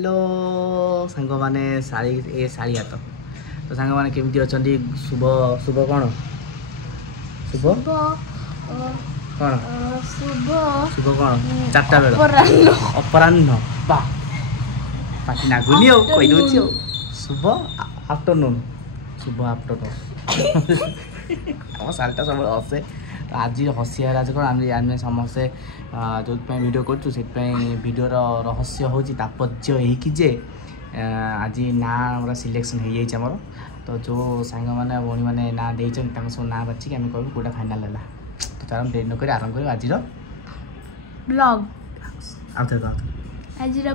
hello सांग माने साड़ी ए साड़ी हाथ तो सांग माने केमती अछंती शुभ शुभ कोन शुभ कोन शुभ कोन चारटा बेल अपराह्न बा पाटी नागुनी हो कहि दोछि शुभ आफ्टरनून शुभ आफ्टरनून हम सालटा सब हसे आज हसियार आज कौन आम समस्ते जो वीडियो कर वीडियोर रहस्य हूँ तात्पर्य यही आज ना हमारा सिलेक्शन हो जाए आमर तो जो सांग मैंने भौणी मैंने ना देते सब ना बाछिक आम कहूँ कौटा फाइनाल है तो चल देरी नक आरम्भ कर आज ब्लॉग आज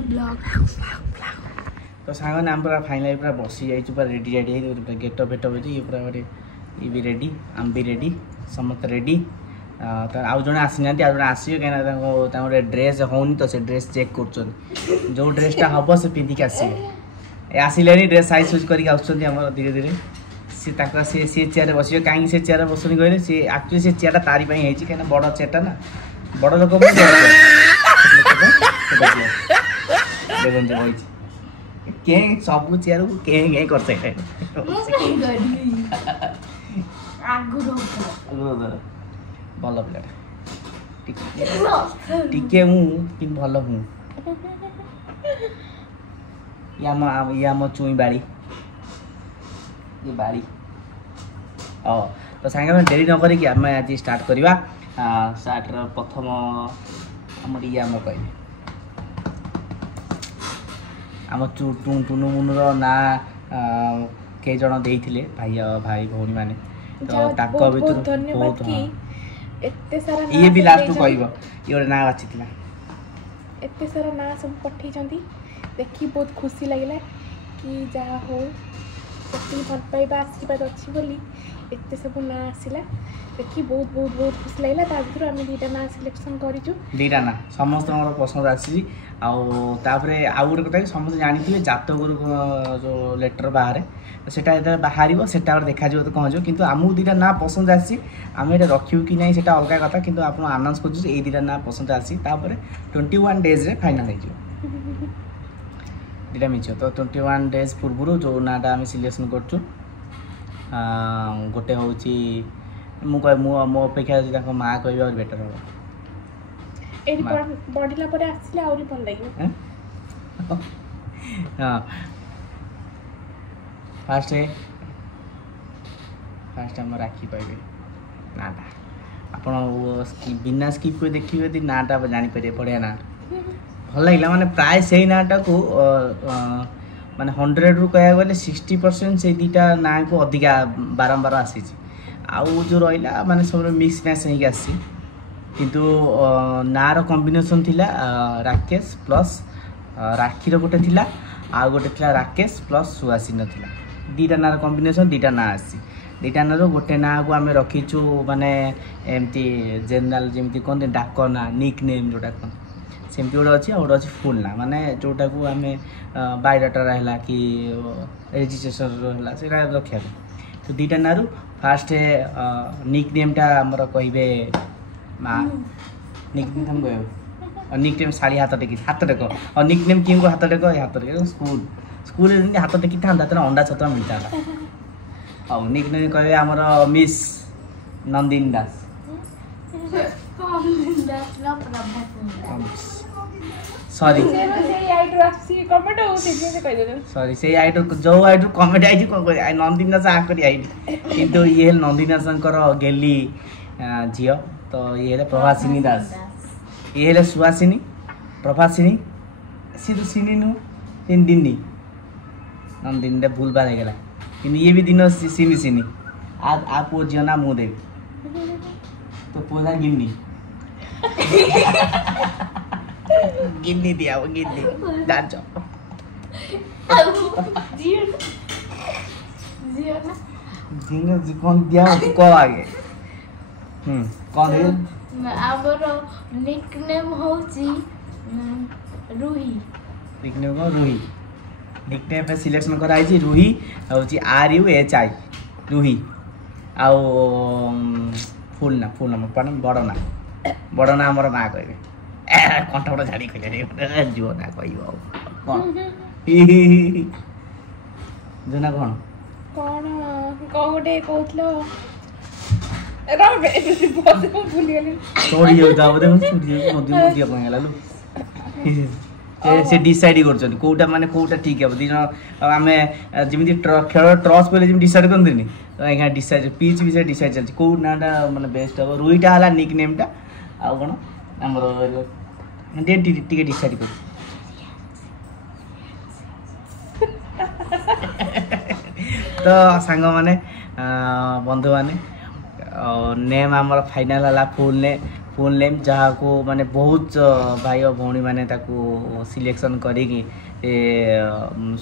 ब्लॉग तो सांग ने आम पूरा फाइनाल पूरा बसी जाइए पूरा रेडी रेडी गेटअप फेटअप ये पूरा ये भी रेडी आम भी रेडी समस्त रेडी आउ जड़े आसी ना आउ जड़े आसवे कहीं ड्रेस होनी तो से ड्रेस चेक कर जो ड्रेसटा हम से पिंधिक आसवे आसिले ड्रेस साइज सुज करके आम धीरे धीरे सी चेयर बस कहीं से चेयर बसुनी कहले सी एक्चुअली से चेयरटा तारी कहीं बड़ चेयरटा ना बड़ लोक के सब चेयर को के कर भल पिलाटा टिके हूँ कि भल हूँ या मो चुई बाड़ी ये बाड़ी तो सांगे में डेरी न करिक आम आज स्टार्ट करवा स्टार्ट प्रथम आम ये आम कह आम टुनु मुनुर ना कई जन देइथिले भाई भाई भौणी माने तो ताको भीतर बहुत एते सारा ये भी लास्ट कहब ये गोटे ना बाची एते सारा ना सब पठे देखी बहुत खुशी लगे कि जहाँ हो से भल पाइबा आशीर्वाद अच्छी बोली एते सब ना आसला देखी बहुत बहुत बहुत खुशी लगे भर आम दुईटा ना सिलेक्शन करूँ दुईटा ना समस्त पसंद आसी आउे आउ गोटे कथा समस्त जानी जातक जो लेटर बाहर सेटा बाहर से देखा तो कौन कि आमको दुईटा ना पसंद आसी आम ये रखू कि ना से अलग कथा कि आप आनाउंस कर दुईटा ना पसंद आसी 21 डेज फाइनाल हो दुईटा मिछ तो 21 डेज पूर्व जो नाटा आम सिलेक्शन करूँ गोटे हूँ मो अपेक्षा माँ कह बेटर हम बढ़ला पर आसिले आउरी भल लागियो हां फास्ट हम राखी पाइबे नाटा आपण बिना स्किप को देखिए यदि नाटा जानी पारे बढ़िया ना भल लगे माने प्राय से नाटा को माने 100 रु कह गले 60% से दीटा ना को अधिका बारंबार आसी आउ जो रहा माने सब मिक्स मैच होगी आसी किंतु नार कॉम्बिनेशन थिला राकेश प्लस राखीर गोटे थिला आ गोटे थिला राकेश प्लस सुहासिनी थिला दीटा नार कॉम्बिनेशन दीटा ना आसी दीटा नार गोटे ना को आम रखीचु माने एमती जनरल जमी कहते डाक ना निक नेम जोटा कहते सेमती गोटे अच्छी गोटे अच्छी फुल ना माने जोटा को आम बायोडाटा है कि रेजिस्ट्रेशन है रखा तो दीटा नारू फास्ट निक नेमटा आमर कहे माँ निक नेम हम कह निक नेम शाड़ी हाथ टेक और निक नेम किम को हाथ टेक हाथ टेक स्कूल स्कूल हाथ टेकी था अंडा छतुआ मिलता और निक नेम कहे आमर मिस नंदिनी दास सॉरी सॉरी से आइट जो आइट कमेंट आई कौन कह नंदिनी दास आकर आई किंतु ये नंदिनी दास गेली झील तो ये प्रभासिनी दास ये सुहासिनी प्रभासिनी सी तो सिनी नु दिनी नंदिनी भूल बार हो गला कि ये भी दिन सिनी सिनी आ पो झील ना मुँह देवी तो पोला गिन्नी गिन्नी दिया वो गिन्नी डांस जीवन कौन दिया को आगे कौन है आवर निकनेम होची रूही निकनेम को रूही निकनेम पे सिलेक्शन कराई छी रूही होची RUHI रूही आउ फुल ना बड़ ना हमर ना कहबे कंठ बड़ झाड़ी कहले जुओ ना कहबो କ'ଣ ଜୋନା କ'ଣ କ'ଣ ଗୋଟେ କହୁଥିଲ ଭୁଲିଗଲି ଚଢ଼ି ଯାଉଛି ବୋଧେ ଚଢ଼ି ଯାଉଛି ନଦୀ ନଦିଆ ପାଇଁ ହେଲା ସେ ଡିସାଇଡ୍ କରୁଛନ୍ତି କୋଉଟା ମାନେ କୋଉଟା ଠିକ୍ ହେବ ଦୁଇ ଜଣ ଆମେ ଯେମିତି ଖେଳ ଟସ୍ ପଇଲେ ଯେମିତି ଡିସାଇଡ୍ କରନ୍ତିନି ତ ଆଜ୍ଞା ଡିସାଇଡ୍ ପିଚ୍ ବିଷୟରେ ଡିସାଇଡ୍ ଚାଲିଛି କୋଉ ନାଁଟା ମାନେ ବେଷ୍ଟ ହେବ ରୋହିଟା ହେଲା ନିକ୍ ନେମ୍ଟା ଆଉ କ'ଣ ଆମର ଟିକେ ଡିସାଇଡ୍ କରୁ ତ ସାଙ୍ଗମାନେ ବନ୍ଧୁମାନେ ନେମ୍ ଆମର ଫାଇନାଲ୍ ହେଲା ଫୁଲ୍ ନେମ୍ ଯାହାକୁ ମାନେ ବହୁତ ଭାଇ ଓ ଭଉଣୀ ମାନେ ତାକୁ ସିଲେକ୍ସନ୍ କରିକି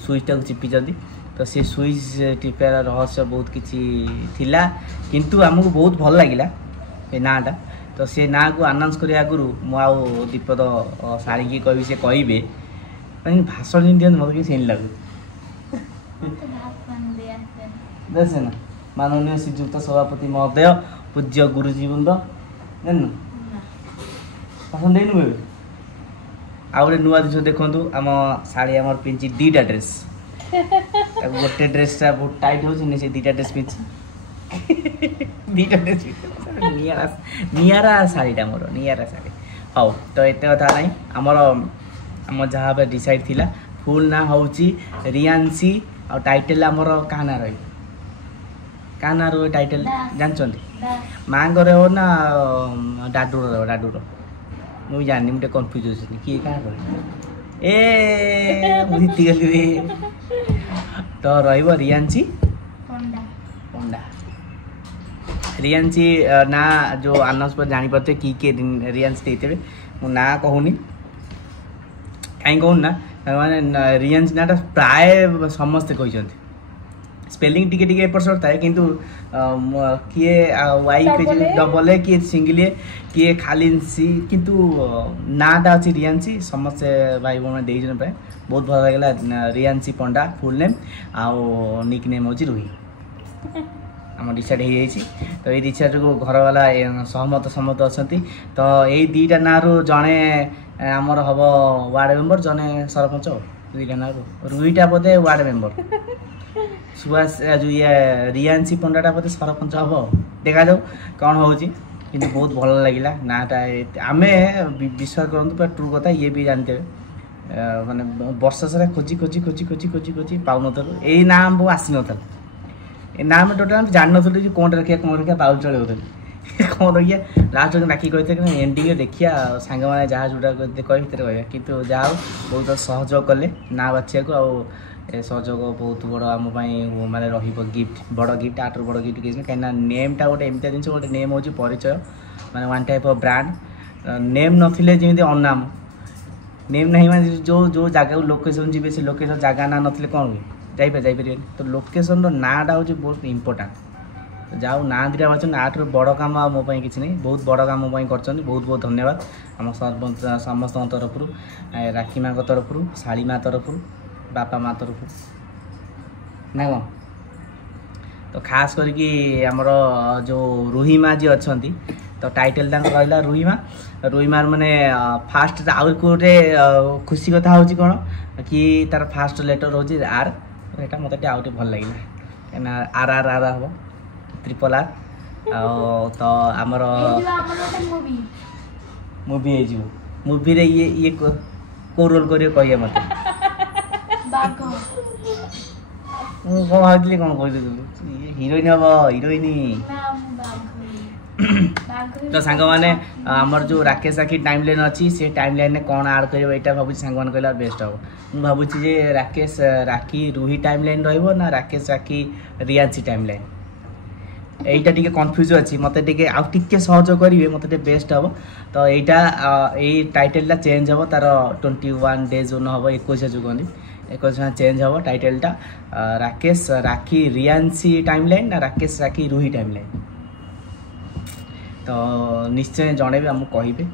ସୁଇଚ୍ଟାକୁ ଚିପିଛନ୍ତି ତ ସେ ସୁଇଚ୍ ଟିପିବାର ରହସ୍ୟ ବହୁତ କିଛି ଥିଲା କିନ୍ତୁ ଆମକୁ ବହୁତ ଭଲ ଲାଗିଲା ଏ ନାଁଟା ତ ସେ ନାଁକୁ ଆନାଉନ୍ସ କରିବା ଆଗରୁ ମୁଁ ଆଉ ଦୀପଦ ଶାଢ଼ୀକି କହିବି ସେ କହିବେ ମାନେ ଭାଷଣ ଯେମିତି ଦିଅନ୍ତି ମୋତେ କିଛି ସେମିତି ଲାଗୁଛି ଦେଖେ ନା ମାନନୀୟ ଶ୍ରୀଯୁକ୍ତ ସଭାପତି ମହୋଦୟ ପୂଜ୍ୟ ଗୁରୁଜୀ ବୃନ୍ଦ ଜାଣିନୁ ଭାଷଣ ଦେଇନୁ ଏବେ ଆଉ ଗୋଟେ ନୂଆ ଜିନିଷ ଦେଖନ୍ତୁ ଆମ ଶାଢ଼ୀ ଆମର ପିନ୍ଧି ଦୁଇଟା ଡ୍ରେସ୍ ତାକୁ ଗୋଟେ ଡ୍ରେସ୍ଟା ବହୁତ ଟାଇଟ୍ ହେଉଛି ସେ ଦୁଇଟା ଡ୍ରେସ୍ ପିନ୍ଧି ଦୁଇଟା ଡ୍ରେସ୍ ନିଆରା ଶାଢ଼ୀଟା ମୋର ନିଆରା ଶାଢ଼ୀ ହଉ ତ ଏତେ କଥା ନାହିଁ ଆମର ଯାହା ଏବେ ଡିସାଇଡ୍ ଥିଲା ଫୁଲ୍ ନାଁ ହେଉଛି ରିୟାନ୍ସି ଆଉ ଟାଇଟେଲ୍ ଆମର କାହା ନାଁ ରହିବ କାହା ନାଁ ରହିବ ଟାଇଟେଲ୍ ଜାଣିଛନ୍ତି ମାଆଙ୍କର ରହିବ ନା ଡାଡୁର ରହିବ ଡାଡୁର ମୁଁ ବି ଜାଣିନି ମୁଁ ଟିକେ କନଫ୍ୟୁଜ୍ ଅଛି କିଏ କାହା ରହିବ ମୁଁ ଜିତିଗଲି ତ ରହିବ ରିୟାନ୍ସି ପଣ୍ଡା ରିୟାନ୍ସି ନାଁ ଯେଉଁ ଆନାଉନ୍ସ ପରେ ଜାଣିପାରୁଥିବେ କିଏ ରିୟାନ୍ସି ଦେଇଥିବେ ମୁଁ ନାଁ କହୁନି କାହିଁ କହୁନି ନା ମାନେ ରିୟାନ୍ସି ନାଁଟା ପ୍ରାୟ ସମସ୍ତେ କହିଛନ୍ତି ସ୍ପେଲିଂ ଟିକେ ଟିକେ ଏପଟ ସେପଟ ଥାଏ କିନ୍ତୁ କିଏ ୱାଇ ଡବଲ୍ ଏ କିଏ ସିଙ୍ଗିଲ୍ ଏ କିଏ ଖାଲି ସି କିନ୍ତୁ ନାଁଟା ଅଛି ରିୟାନ୍ସି ସମସ୍ତେ ଭାଇ ଭଉଣୀ ଦେଇଛନ୍ତି ପ୍ରାୟ ବହୁତ ଭଲ ଲାଗିଲା ରିୟାନ୍ସି ପଣ୍ଡା ଫୁଲ୍ ନେମ୍ ଆଉ ନିକ୍ ନେମ୍ ହେଉଛି ରୁହି ଆମ ଡିସାଇଡ୍ ହେଇଯାଇଛି ତ ଏଇ ଡିସାଇଡ୍କୁ ଘରବାଲା ସହମତ ଅଛନ୍ତି ତ ଏଇ ଦୁଇଟା ନାଁରୁ ଜଣେ ଆମର ହେବ ୱାର୍ଡ଼ ମେମ୍ବର ଜଣେ ସରପଞ୍ଚ ଦୁଇଟା ନାଁରୁ ରୁହିଟା ବୋଧେ ୱାର୍ଡ଼ ମେମ୍ବର ସୁଭାଷ ଯେଉଁ ରିୟାନ୍ସି ପଣ୍ଡାଟା ବୋଧେ ସରପଞ୍ଚ ହେବ ଦେଖାଯାଉ କ'ଣ ହେଉଛି କିନ୍ତୁ ବହୁତ ଭଲ ଲାଗିଲା ନାଁଟା ଆମେ ବିଶ୍ୱାସ କରନ୍ତୁ ପୁରା ଟ୍ରୁ କଥା ଇଏ ବି ଜାଣିଥିବେ ମାନେ ବର୍ଷ ସାରା ଖୋଜି ପାଉନଥିଲୁ ଏଇ ନାଁ ଆମକୁ ଆସିନଥିଲା ଏ ନାଁ ଆମେ ଟୋଟାଲ୍ ଆମେ ଜାଣିନଥିଲୁ ଯେ କ'ଣଟା ରଖିବା ପାଉଲ ଚଳଉଥିଲୁ କ'ଣ ରଖିବା ଲାଷ୍ଟକୁ ଡାକି କହିଥିଲେ କି ଏଣ୍ଡିଂରେ ଦେଖିବା ସାଙ୍ଗମାନେ ଯାହା ଯେଉଁଟା କହି ଭିତରେ କହିବା କିନ୍ତୁ ଯାହା ହଉ ବହୁତ ସହଯୋଗ କଲେ ନାଁ ବାଛିବାକୁ ଆଉ ଏ ସହଯୋଗ ବହୁତ ବଡ଼ ଆମ ପାଇଁ ମାନେ ରହିବ ଗିଫ୍ଟ ବଡ଼ ଗିଫ୍ଟ ଆଠରୁ ବଡ଼ ଗିଫ୍ଟ କିଛି କାହିଁକିନା ନେମ୍ଟା ଗୋଟେ ଏମିତିଆ ଜିନିଷ ଗୋଟେ ନେମ୍ ହେଉଛି ପରିଚୟ ମାନେ one type of brand name ନଥିଲେ ଯେମିତି ଅନାମ ନେମ୍ ନାହିଁ ମାନେ ଯେଉଁ ଜାଗାକୁ ଲୋକେସନ୍ ଯିବେ ସେ ଲୋକେସନ୍ ଜାଗା ନାଁ ନଥିଲେ କ'ଣ ହୁଏ ଯାଇପାରିବେନି ତ ଲୋକେସନ୍ର ନାଁଟା ହେଉଛି ବହୁତ ଇମ୍ପୋର୍ଟାଣ୍ଟ ଯାହା ହଉ ନାଁ ଦୁଇଟା ବାଛନ୍ତି ଆଠରୁ ବଡ଼ କାମ ଆଉ ମୋ ପାଇଁ କିଛି ନାହିଁ ବହୁତ ବଡ଼ କାମ ମୋ ପାଇଁ କରିଛନ୍ତି ବହୁତ ଧନ୍ୟବାଦ ଆମ ସରପଞ୍ଚ ସମସ୍ତଙ୍କ ତରଫରୁ ରାକ୍ଷୀ ମାଆଙ୍କ ତରଫରୁ ଶାଳୀ ମା' ତରଫରୁ ବାପା ମା' ତରଫରୁ ନା କ'ଣ ତ ଖାସ୍ କରିକି ଆମର ଯେଉଁ ରୁହି ମା' ଯିଏ ଅଛନ୍ତି ତ ଟାଇଟେଲ୍ ତାଙ୍କ ରହିଲା ରୁହି ମା' ମାନେ ଫାଷ୍ଟ ଆହୁରି ଗୋଟେ ଖୁସି କଥା ହେଉଛି କ'ଣ କି ତାର ଫାଷ୍ଟ ଲେଟର୍ ହେଉଛି ଆର୍ ଏଇଟା ମୋତେ ଟିକେ ଆଉ ଟିକେ ଭଲ ଲାଗିଲା କାହିଁକିନା ଆର୍ ହେବ ଟ୍ରିପଲ୍ ଆର୍ ଆଉ ତ ଆମର ମୁଭି ହେଇଯିବ ମୁଭିରେ ଇଏ କେଉଁ ରୋଲ୍ କରିବ କହିବେ ମୋତେ ମୁଁ କ'ଣ ଭାବୁଥିଲି କ'ଣ କହିଦେଇଥିଲି ହିରୋଇନ୍ ହେବ ହିରୋଇନ୍ ତ ସାଙ୍ଗମାନେ ଆମର ଯେଉଁ ରାକେଶ ରାକ୍ଷୀ ଟାଇମ୍ ଲାଇନ୍ ଅଛି ସେ ଟାଇମ୍ ଲାଇନ୍ରେ କ'ଣ ଆଡ଼୍ କରିବ ଏଇଟା ଭାବୁଛି ସାଙ୍ଗମାନେ କହିଲା ବେଷ୍ଟ ହେବ ମୁଁ ଭାବୁଛି ଯେ ରାକେଶ ରାକ୍ଷୀ ରୁହି ଟାଇମ୍ ଲାଇନ୍ ରହିବ ନା ରାକେଶ ରାକ୍ଷୀ ରିୟାନ୍ସି ଟାଇମ୍ ଲାଇନ୍ এইটা টিকে কনফ্ୟୁজ ଅଛି ମୋତେ ଟିକେ ଆଉ ଟିକେ ସହଯୋଗ କରିବେ ମୋତେ ଟିକେ ବେଷ୍ଟ ହେବ ତ ଏଇଟା ଏଇ ଟାଇଟେଲଟା ଚେଞ୍ଜ ହେବ ତାର 21 ଡେଜ୍ ଯୋଉ ହେବ 21 ଯୋଉ କହନ୍ତି 21 ଚେଞ୍ଜ ହେବ ଟାଇଟେଲଟା ରାକେଶ ରାକ୍ଷୀ ରିୟାନ୍ସି ଟାଇମ୍ ଲାଇନ୍ ନା ରାକେଶ ରାକ୍ଷୀ ରୁହି ଟାଇମ୍ ଲାଇନ୍ ତ ନିଶ୍ଚୟ ଜଣେଇବେ ଆମକୁ କହିବେ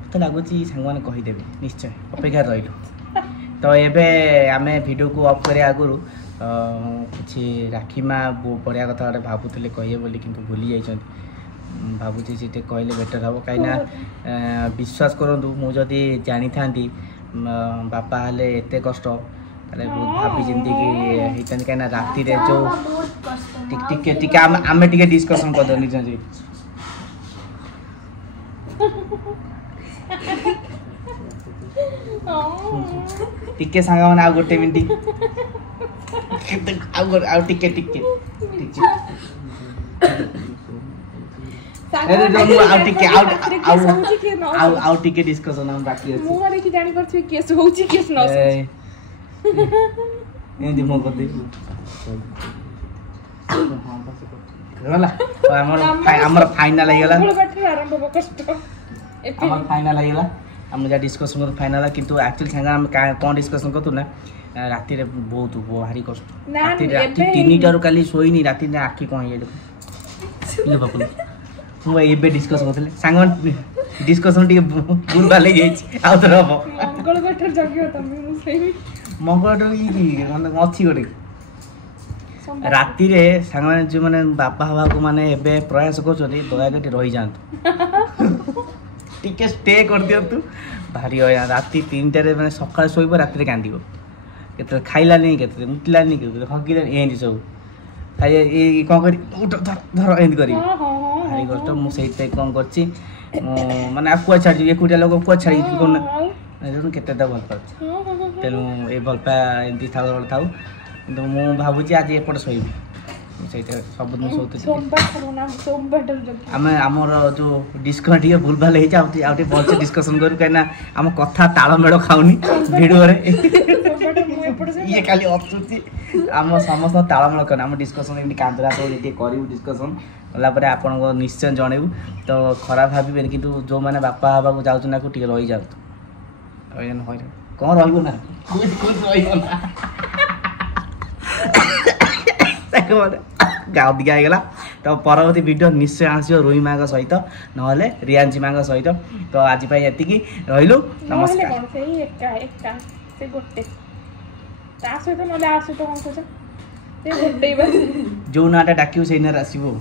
ମୋତେ ଲାଗୁଛି ସାଙ୍ଗମାନେ କହିଦେବେ ନିଶ୍ଚୟ ଅପେକ୍ଷାରେ ରହିଲୁ ତ ଏବେ ଆମେ ଭିଡ଼ିଓକୁ ଅଫ୍ କରିବା ଆଗରୁ କିଛି ରାକ୍ଷୀ ମା' ପଢ଼ିବା କଥା ଗୋଟେ ଭାବୁଥିଲେ କହିବେ ବୋଲି କିନ୍ତୁ ଭୁଲି ଯାଇଛନ୍ତି ଭାବୁଛି ସେଠି କହିଲେ ବେଟର୍ ହେବ କାହିଁକିନା ବିଶ୍ୱାସ କରନ୍ତୁ ମୁଁ ଯଦି ଜାଣିଥାନ୍ତି बापा हेले एते कष्ट ताले बहुत भाभी चिंती कि हितन कहना राति रे जो टिक टिक आमे टिके डिस्कशन कर दनी जी टिके सांगा माने आ गोटे मिनिट आउ टिके अरे जो आउ टिके आउ टिके डिस्कशन हम बाकी अछि मु माने कि जानि परछि केस होउछि केस न एंदी मो कर दे गला हमर फाइनल आइगला आरंभ हो कष्ट हमर फाइनल आइगला हम जा डिस्कशन कर फाइनल किंतु एक्चुअली संगा हम कोन डिस्कशन करतु ना राति रे बहुत भारी कष्ट राति 3टा रो काली सोईनी राति ने आखी कोन ये ले बापू मु एबे डिस्कस करथले सांग डिस्कशन टिके बुल बाले जाई आ तो रब मंगल गठर जगियो तमे मु सेही मंगल ई माने अछि गोटे राति रे सांग माने जो माने बापा हवा को माने एबे प्रयास करछथि दया गटी रहि जांत टिके स्टे कर दियो तू भारी हो राति 3टा रे माने सकाळ सोइबो राति रे कांदिबो केते खाइला नहीं केते मुटला नहीं केते हगिला एंदी सब खाइ ए कोन करी उठ धर एंदी करी भारी कष्ट मु सेइते कोन करछि माने आकुआ छाडी एकुटा लोग को छाडी कोन ना केते दा भल पर तेनु ए भल पा एंदी थाउ କିନ୍ତୁ ମୁଁ ଭାବୁଛି ଆଜି ଏପଟେ ଶୋଇବି ସେଇଟା ସବୁଦିନ ଶୋଉଥିଲି ଆମେ ଆମର ଯେଉଁ ଡିସ୍କସନ୍ ଟିକେ ଭୁଲ ଭାଲ ହେଇଛି ଆଉ ଟିକେ ଭଲସେ ଡିସ୍କସନ୍ କରୁ କାହିଁକିନା ଆମ କଥା ତାଳମେଳ ଖାଉନି ଭିଡ଼ିଓରେ ଇଏ ଖାଲି ଅସୁଛି ଆମ ସମସ୍ତ ତାଳମେଳ କରୁନି ଆମ ଡିସ୍କସନ୍ ଏମିତି କାନ୍ଦରା ଟିକେ କରିବୁ ଡିସ୍କସନ୍ କଲା ପରେ ଆପଣଙ୍କୁ ନିଶ୍ଚୟ ଜଣେଇବୁ ତ ଖରାପ ଭାବିବେନି କିନ୍ତୁ ଯେଉଁମାନେ ବାପା ହେବାକୁ ଯାଉଛନ୍ତି ତାକୁ ଟିକେ ରହିଯାଆନ୍ତୁ କ'ଣ ରହିବ ନା ରହିବ ନା गाँव दिखा गला तो परवर्ती वीडियो निश्चय आसो रोही माँ सहित ना रियांची माँ सहित तो आज ये रही नमस्कार जो नाटा डाक से आसो